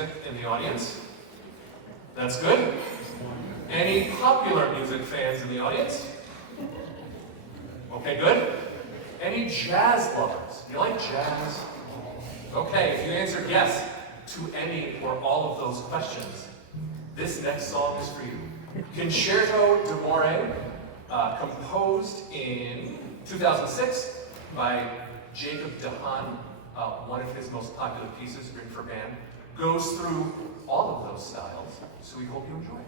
music in the audience? That's good. Any popular music fans in the audience? Okay, good. Any jazz lovers? You like jazz? Okay, if you answered yes to any or all of those questions, this next song is for you. Concerto d'Amore, composed in 2006 by Jacob DeHaan, one of his most popular pieces written for band, goes through all of those styles, so we hope you enjoy it.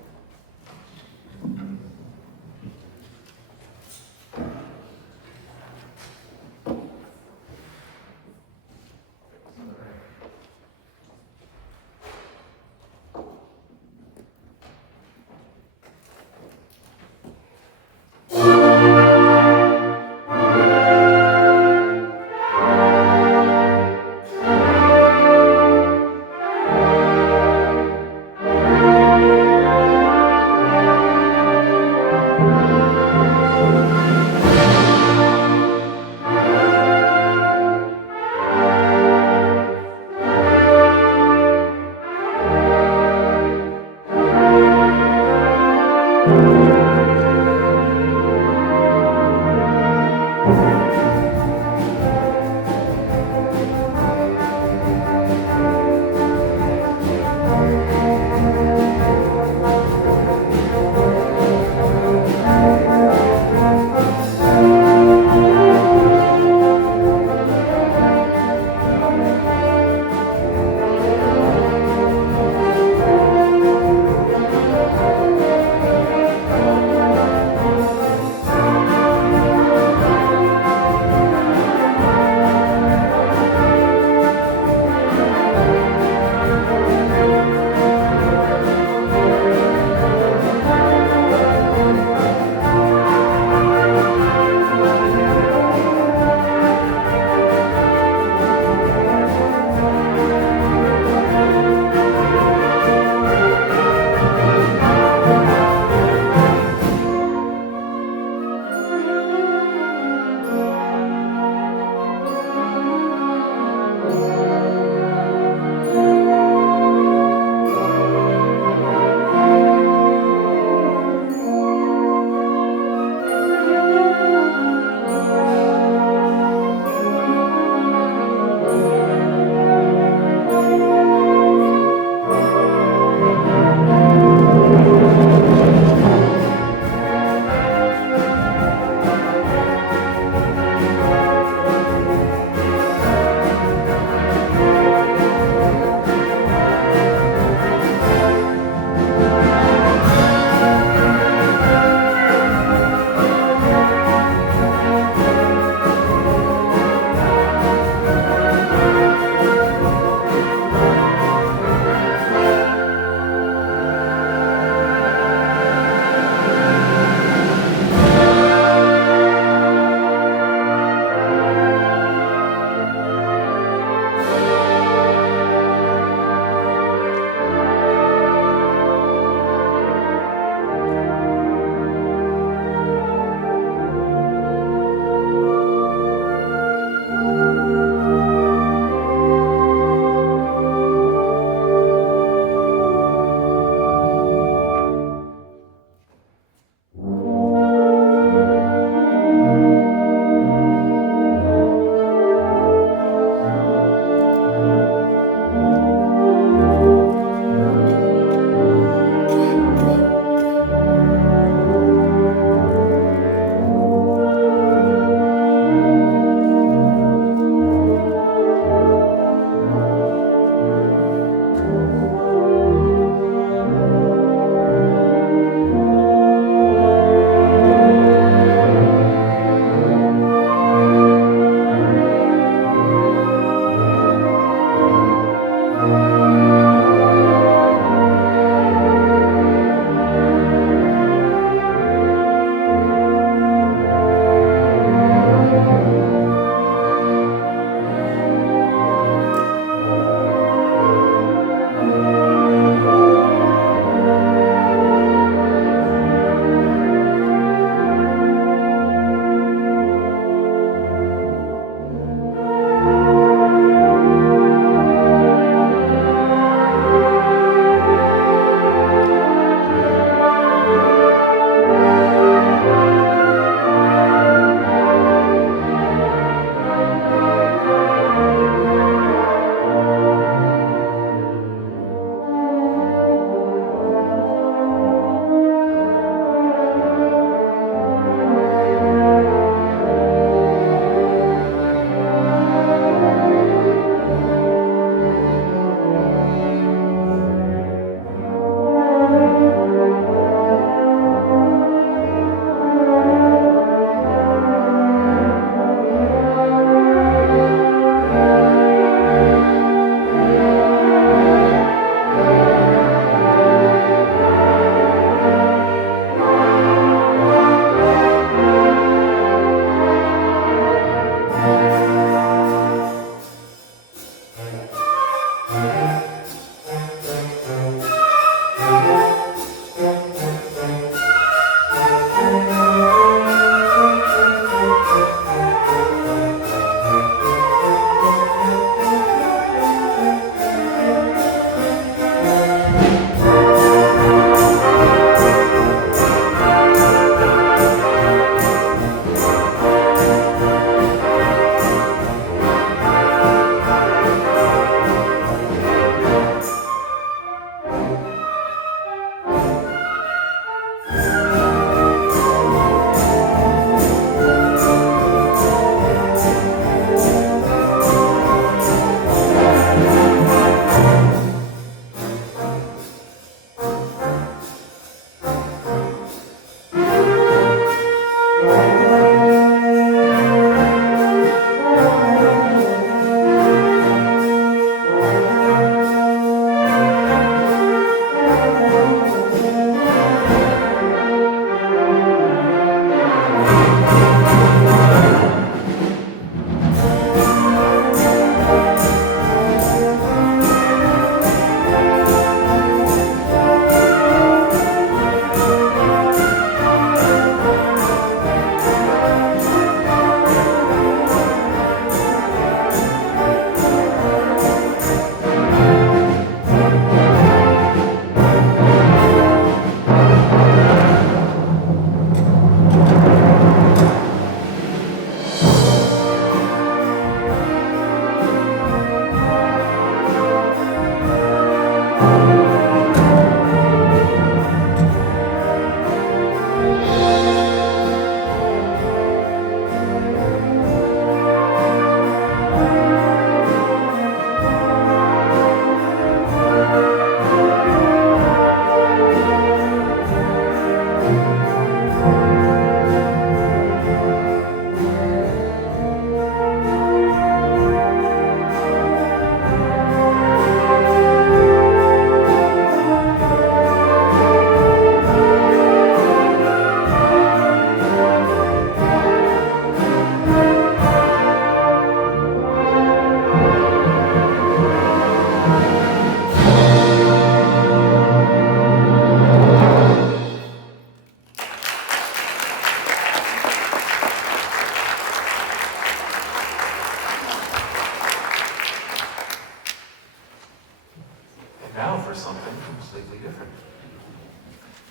And now for something completely different.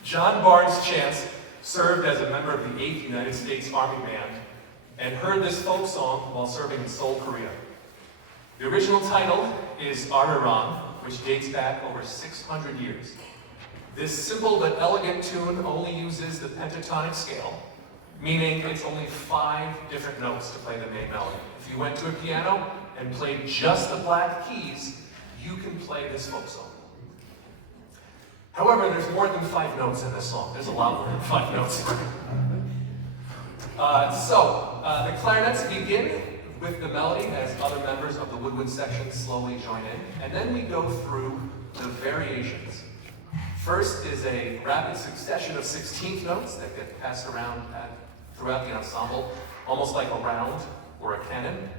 John Barnes Chance served as a member of the 8th United States Army Band and heard this folk song while serving in Seoul, Korea. The original title is Araran, which dates back over 600 years. This simple but elegant tune only uses the pentatonic scale, meaning it's only 5 different notes to play the main melody. If you went to a piano and played just the black keys, you can play this folk song. However, there's more than 5 notes in this song. There's a lot more than 5 notes. The clarinets begin with the melody as other members of the Woodwind section slowly join in, and then we go through the variations. First is a rapid succession of 16th notes that get passed around throughout the ensemble, almost like a round or a canon.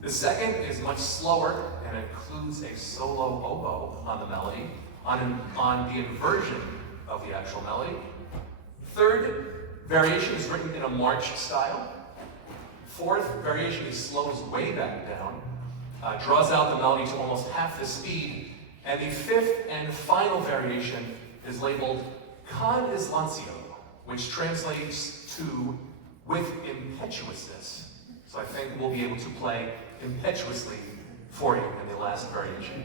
The second is much slower and includes a solo oboe on the melody, on the inversion of the actual melody. Third variation is written in a march style. Fourth variation, he slows way back down, draws out the melody to almost half the speed, and the fifth and final variation is labeled con islancio, which translates to with impetuousness. So I think we'll be able to play impetuously for you in the last variation.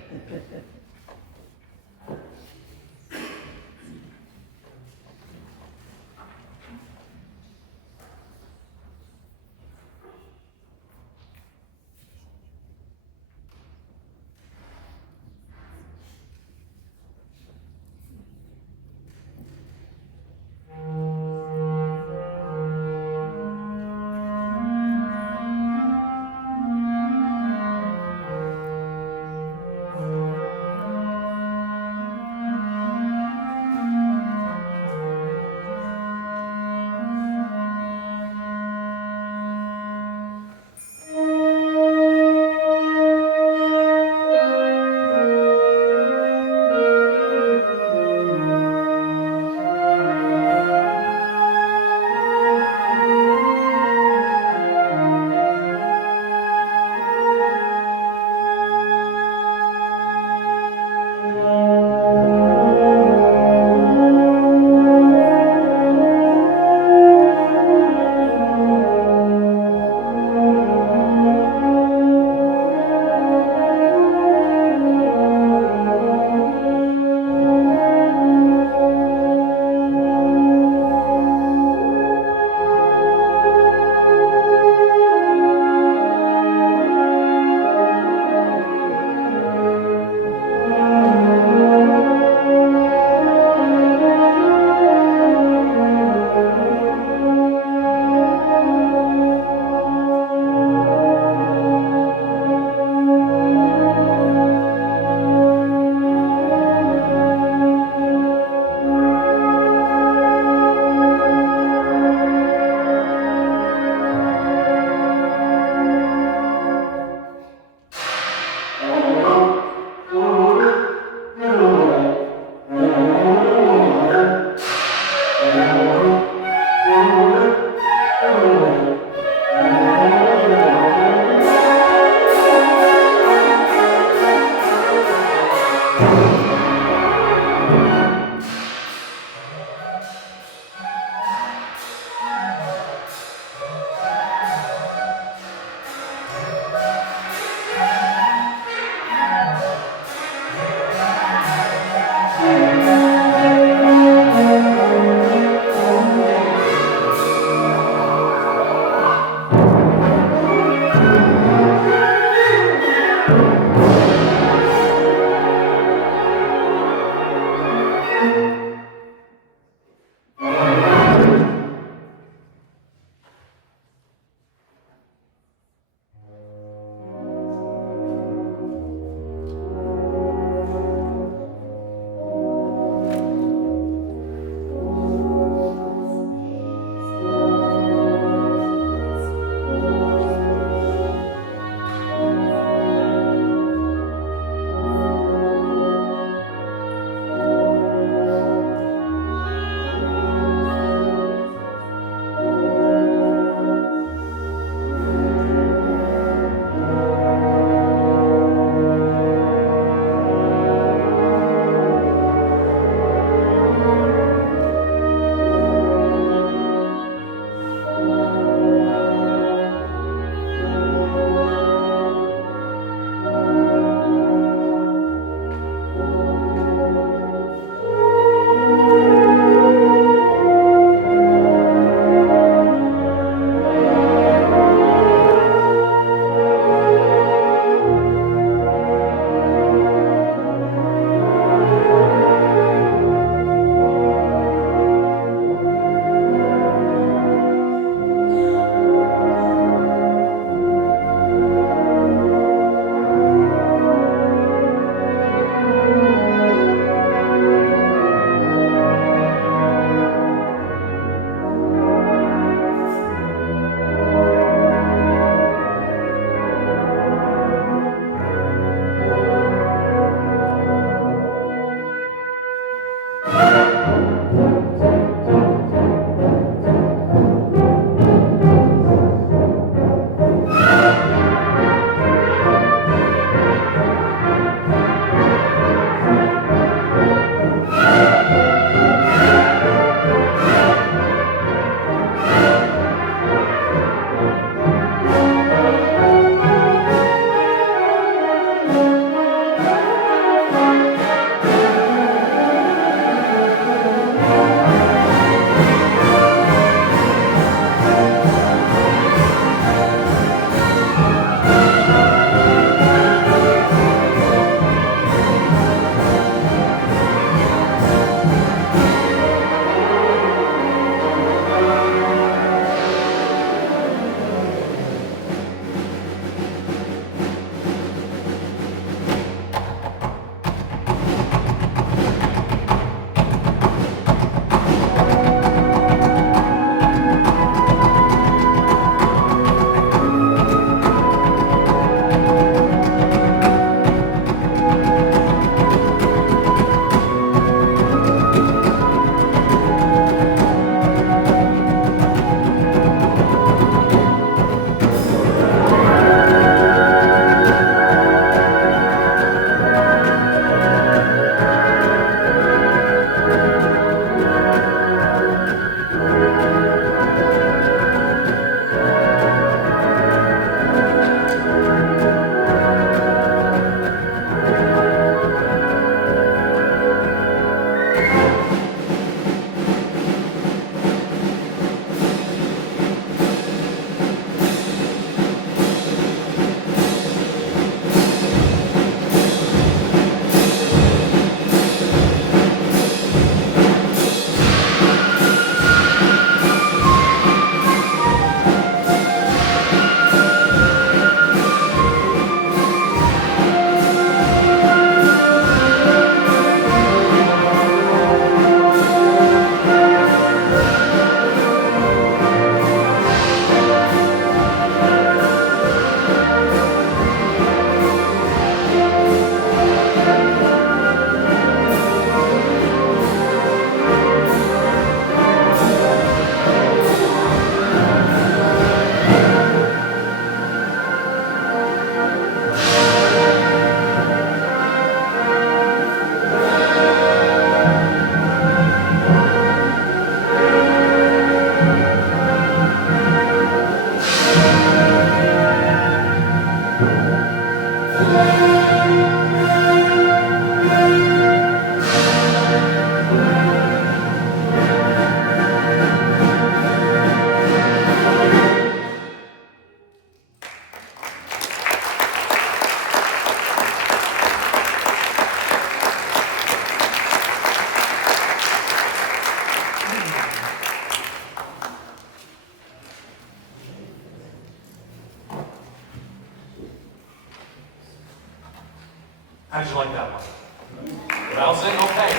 Rousing, okay.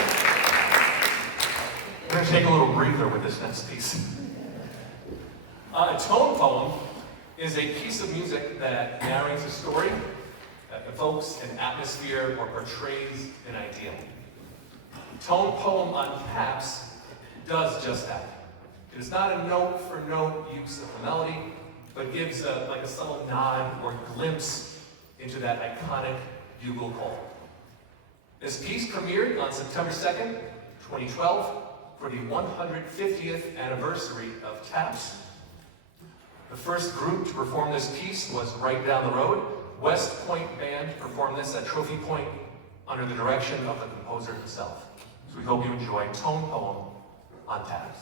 We're going to take a little breather with this next piece. A tone poem is a piece of music that narrates a story, that evokes an atmosphere, or portrays an ideal. Tone poem on taps does just that. It is not a note-for-note use of the melody, but gives like a subtle nod or glimpse into that iconic bugle call. This piece premiered on September 2nd, 2012, for the 150th anniversary of TAPS. The first group to perform this piece was right down the road. West Point Band performed this at Trophy Point under the direction of the composer himself. So we hope you enjoy Tone Poem on TAPS.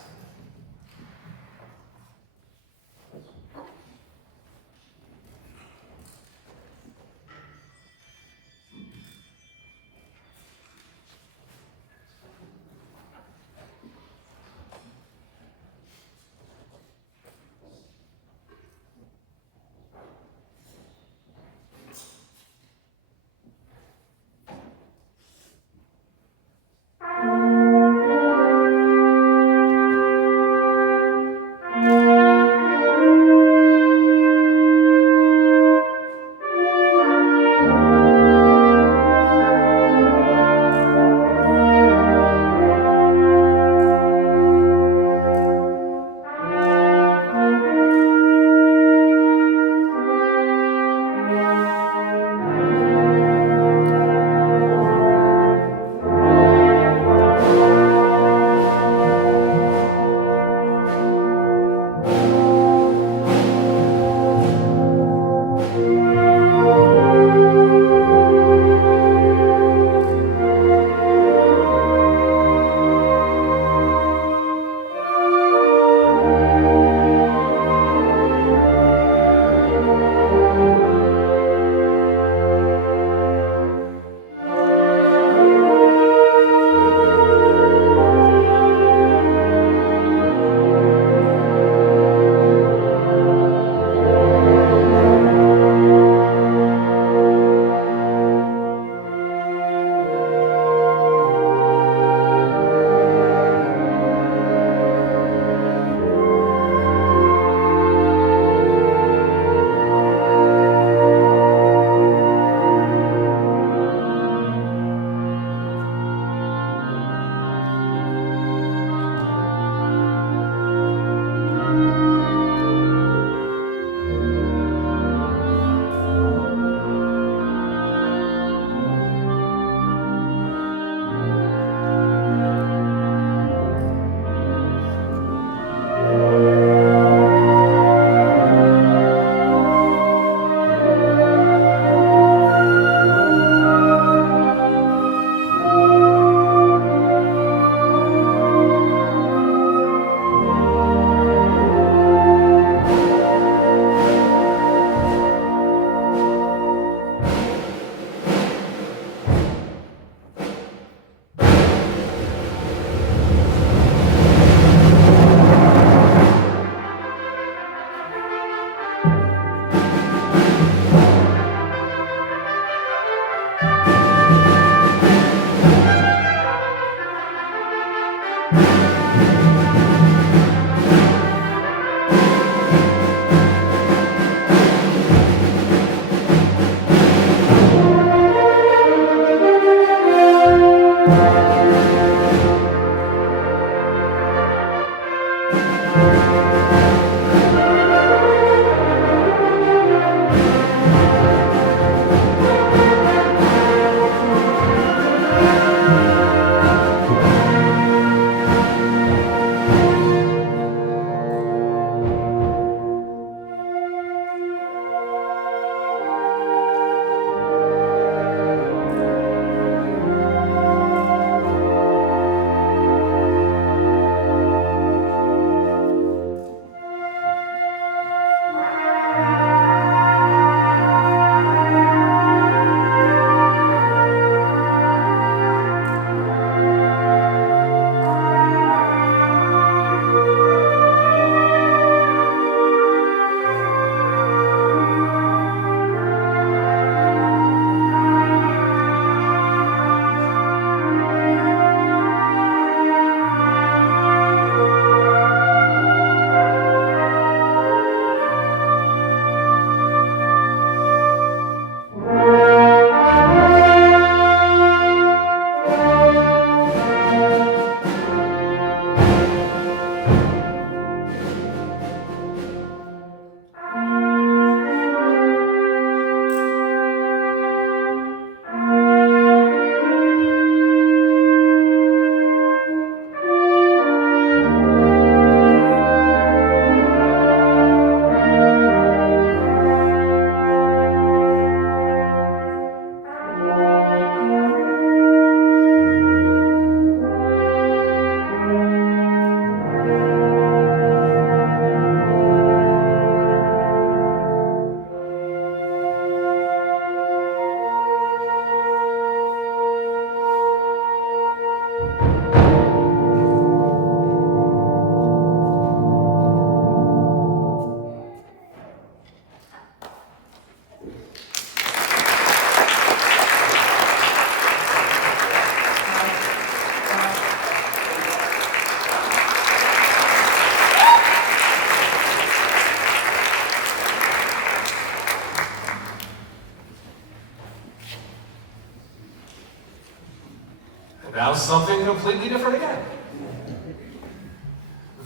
And now something completely different again.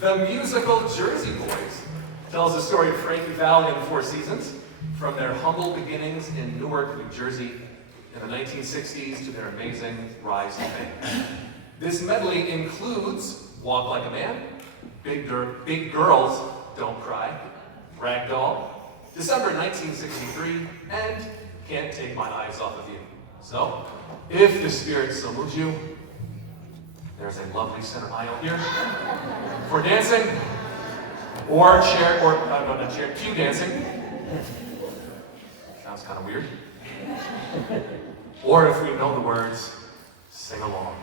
The musical Jersey Boys tells the story of Frankie Valli and the Four Seasons, from their humble beginnings in Newark, New Jersey, in the 1960s to their amazing rise to fame. This medley includes Walk Like a Man, Big Girls Don't Cry, Ragdoll, December 1963, and Can't Take My Eyes Off of You. So, if the spirit so moves you, there's a lovely center aisle here for dancing, or pew dancing. Sounds kind of weird. Or if we know the words, sing along.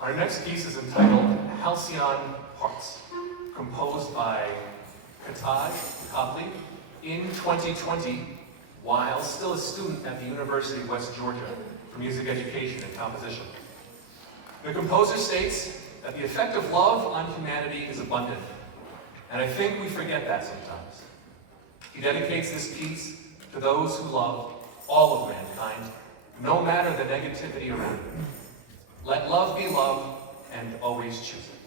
Our next piece is entitled Halcyon Parts, composed by Kataj Copley in 2020 while still a student at the University of West Georgia for music education and composition. The composer states that the effect of love on humanity is abundant, and I think we forget that sometimes. He dedicates this piece to those who love all of mankind, no matter the negativity around it. Let love be love, and always choose it.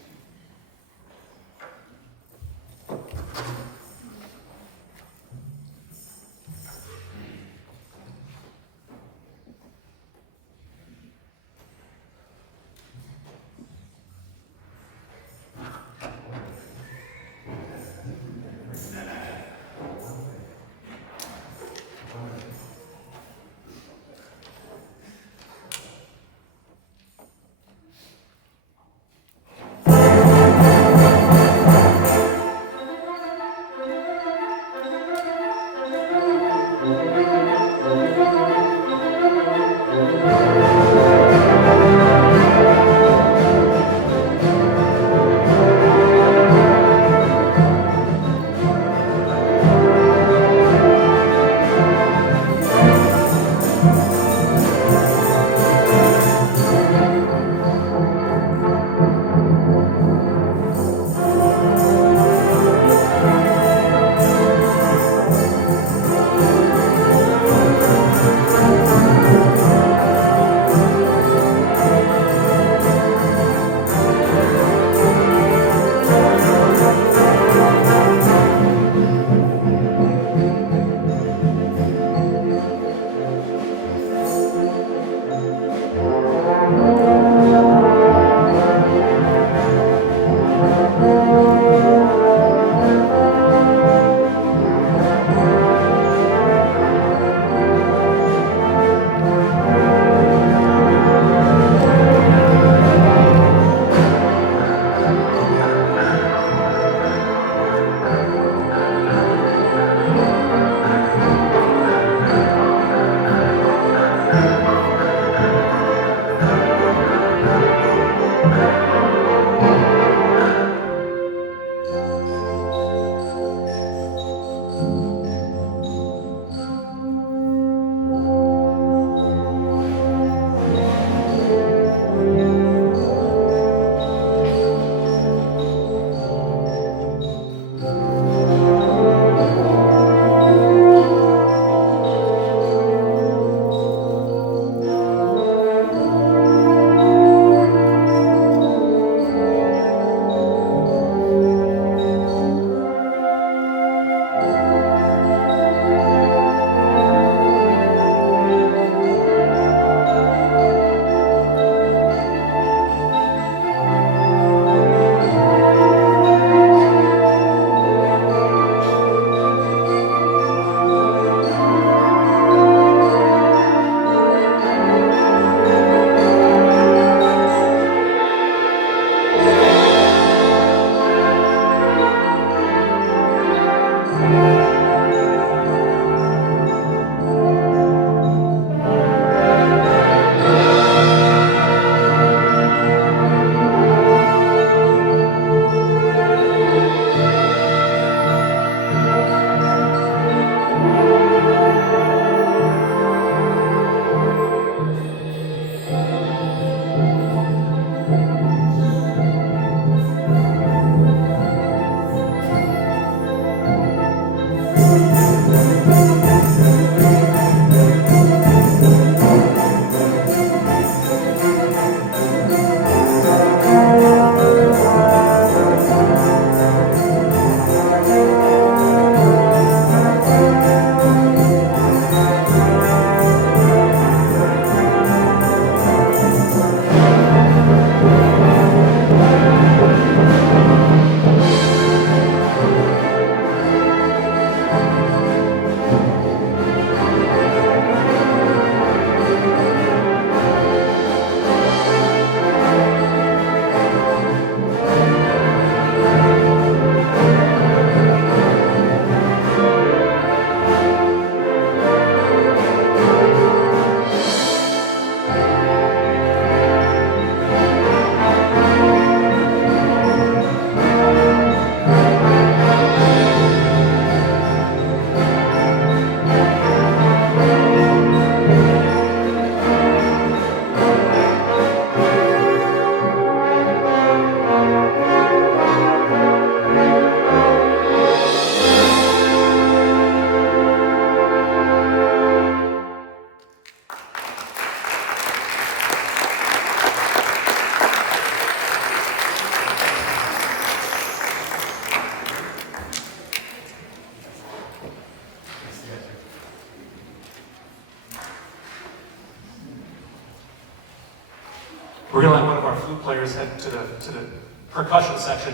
We're going to let one of our flute players head to the percussion section.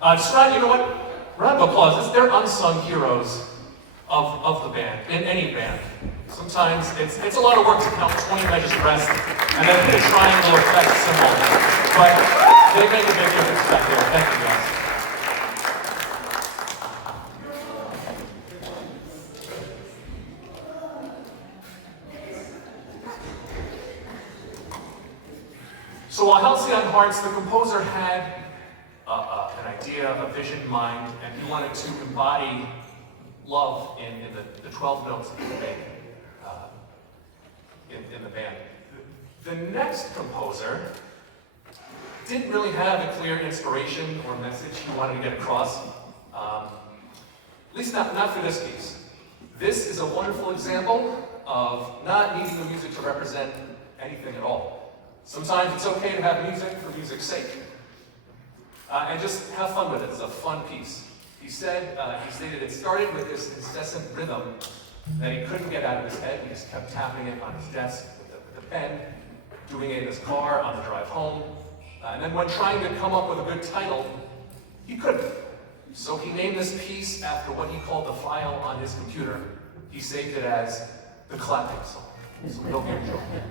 Just you know what? Round of applause. They're unsung heroes of the band, in any band. Sometimes it's a lot of work to count 20 measures of rest and then hit a triangle effect symbol. But they make a big difference back there. Thank you, guys. So while Halcyon Hearts, the composer had an idea, a vision in mind, and he wanted to embody love in the 12 notes that he made in the band. The next composer didn't really have a clear inspiration or message he wanted to get across, at least not for this piece. This is a wonderful example of not needing the music to represent anything at all. Sometimes it's okay to have music for music's sake. And just have fun with it. It's a fun piece. He stated it started with this incessant rhythm that he couldn't get out of his head. He just kept tapping it on his desk with the pen, doing it in his car on the drive home. And then when trying to come up with a good title, he couldn't. So he named this piece after what he called the file on his computer. He saved it as the clapping song. So he'll be enjoying it.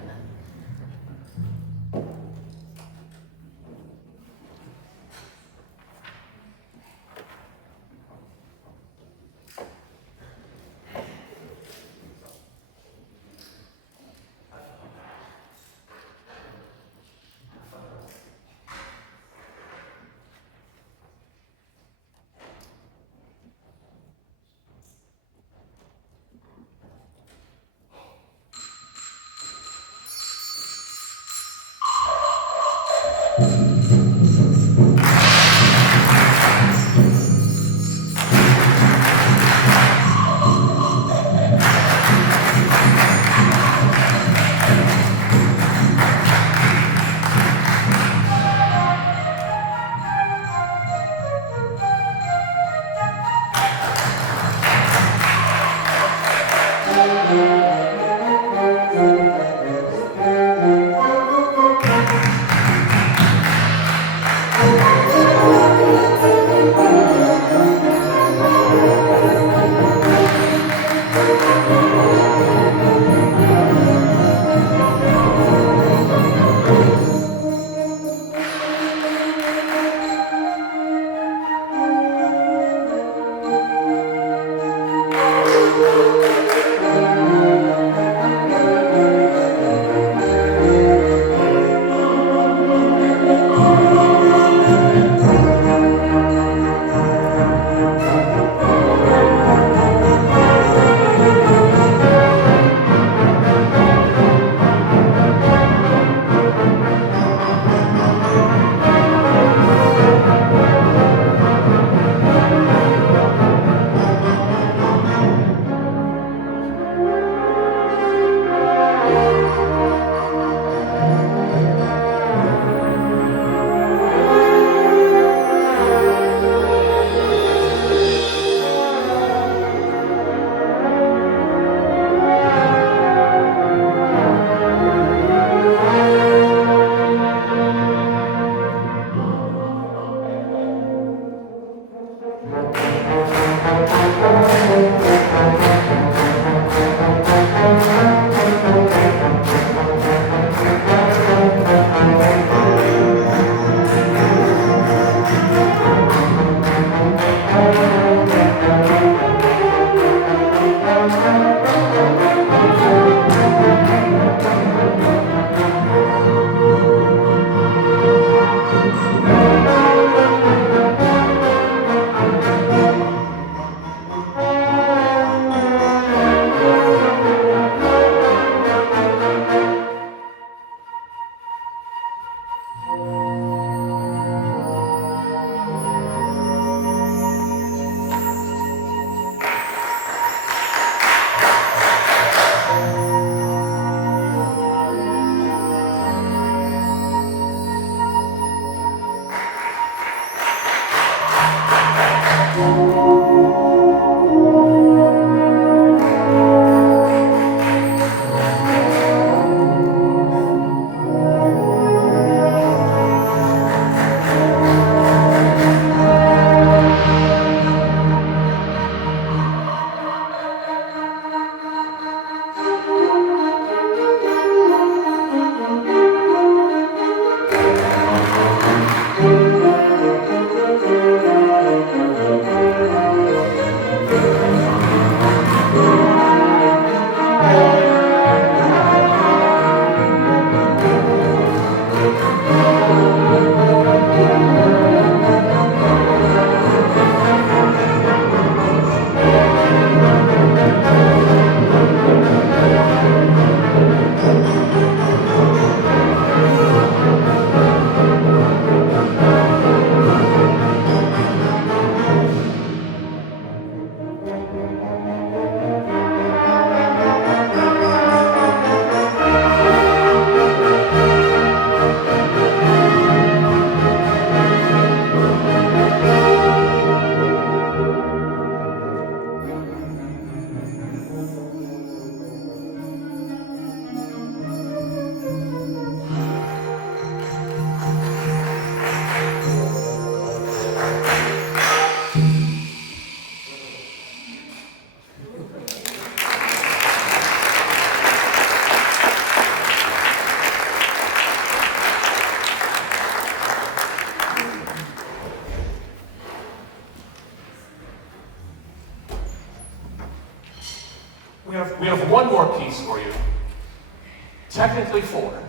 technically 4.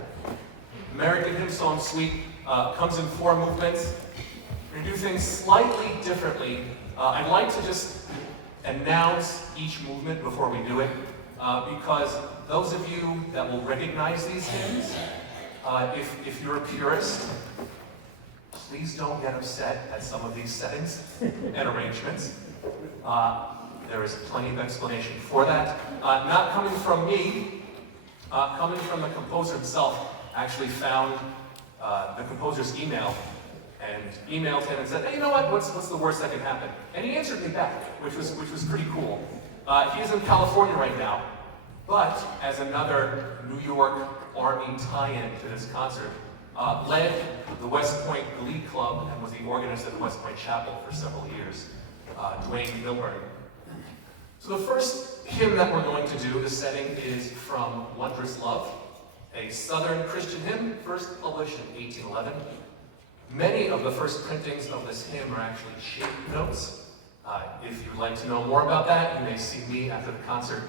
American Hymn Song Suite comes in 4 movements. We're going to do things slightly differently. I'd like to just announce each movement before we do it, because those of you that will recognize these hymns, if you're a purist, please don't get upset at some of these settings and arrangements. There is plenty of explanation for that. Not coming from me, coming from the composer himself. Actually found the composer's email and emailed him and said, hey, you know what? What's the worst that can happen? And he answered me back, which was pretty cool. He's in California right now, but as another New York Army tie-in to this concert, led the West Point Glee Club and was the organist at the West Point Chapel for several years, Dwayne Milburn. So the first hymn that we're going to do, the setting is from Wondrous Love, a Southern Christian hymn, first published in 1811. Many of the first printings of this hymn are actually shape notes. If you'd like to know more about that, you may see me after the concert,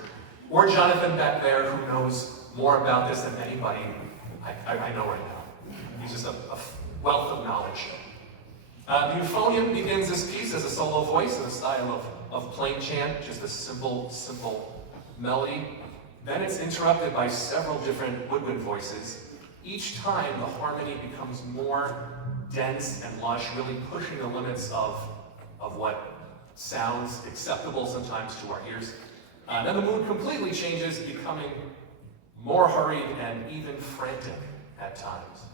or Jonathan back there, who knows more about this than anybody I know right now. He's just a wealth of knowledge. The euphonium begins this piece as a solo voice in the style of plain chant, just a simple melody. Then it's interrupted by several different woodwind voices. Each time the harmony becomes more dense and lush, really pushing the limits of what sounds acceptable sometimes to our ears. Then the mood completely changes, becoming more hurried and even frantic at times.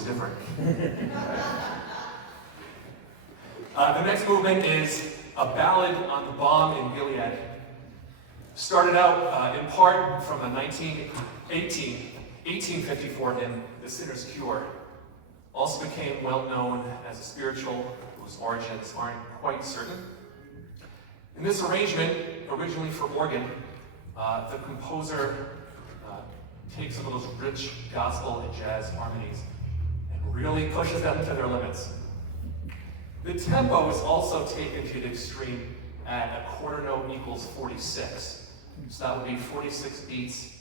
was different. The next movement is a ballad on the balm in Gilead. Started out in part from a 1854 hymn, The Sinner's Cure. Also became well known as a spiritual whose origins aren't quite certain. In this arrangement, originally for organ, the composer takes some of those rich gospel and jazz harmonies and really pushes them to their limits. The tempo is also taken to the extreme at a quarter note equals 46. So that would be 46 beats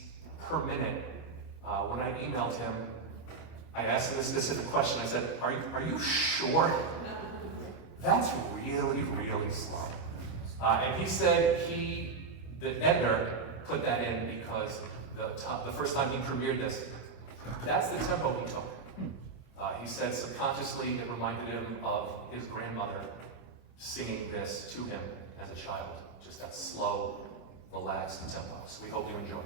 per minute. When I emailed him, I asked him a specific question. I said, are you sure? That's really, really slow. And he said the editor put that in because the first time he premiered this, that's the tempo he took. He said subconsciously it reminded him of his grandmother singing this to him as a child. Just that slow, relaxed tempo. So we hope you enjoy.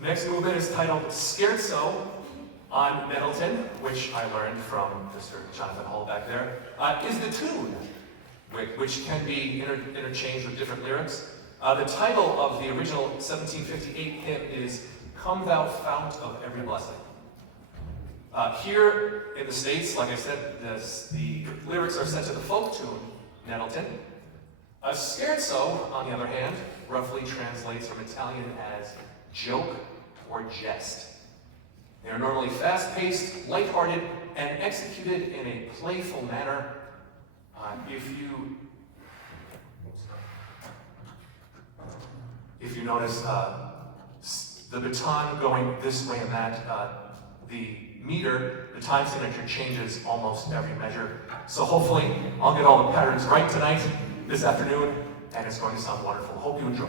The next movement is titled Scherzo on Nettleton, which I learned from Mr. Jonathan Hall back there, is the tune, which can be interchanged with different lyrics. The title of the original 1758 hymn is Come Thou Fount of Every Blessing. Here in the States, like I said, the lyrics are set to the folk tune, Nettleton. A scherzo, on the other hand, roughly translates from Italian as joke or jest. They are normally fast-paced, lighthearted, and executed in a playful manner. If you If you notice the baton going this way and that, the meter, the time signature changes almost every measure. So hopefully I'll get all the patterns right tonight, this afternoon, and it's going to sound wonderful. Hope you enjoy.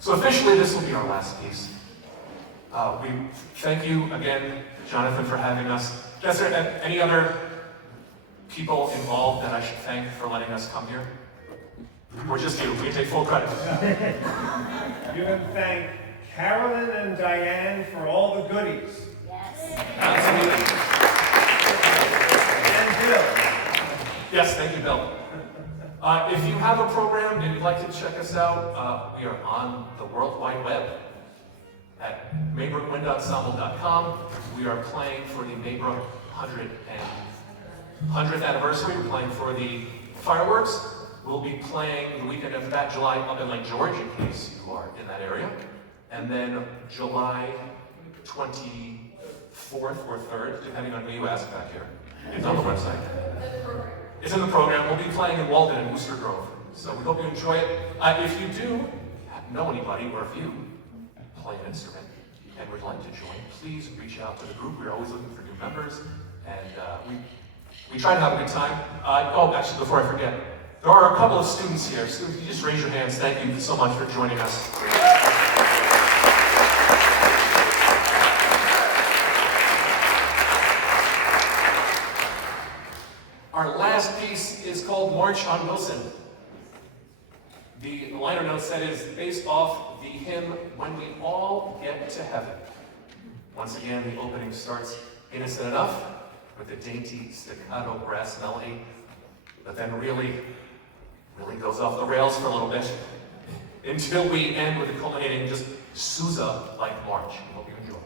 So officially, this will be our last piece. We thank you again, Jonathan, for having us. Is there any other people involved that I should thank for letting us come here? Or just you? We can take full credit. You can thank Carolyn and Diane for all the goodies. Yes. Absolutely. And Bill. Yes, thank you, Bill. If you have a program and you'd like to check us out, we are on the World Wide Web at MaybrookWindEnsemble.com. We are playing for the Maybrook 100th anniversary. We're playing for the fireworks. We'll be playing the weekend after that, July, up in Lake George, in case you are in that area. And then July 24th or 3rd, depending on who you ask back here. It's on the website. It's in the program. We'll be playing in Walden and Wooster Grove. So we hope you enjoy it. If you do know anybody, or if you play an instrument and would like to join, please reach out to the group. We're always looking for new members. And we try to have a good time. Actually, before I forget, there are a couple of students here. Students, you just raise your hands. Thank you so much for joining us. Our last piece is called March on Wilson. The liner notes that is based off the hymn, When We All Get to Heaven. Once again, the opening starts innocent enough with a dainty staccato brass melody, but then really goes off the rails for a little bit until we end with a culminating just Sousa-like march. I hope you enjoy.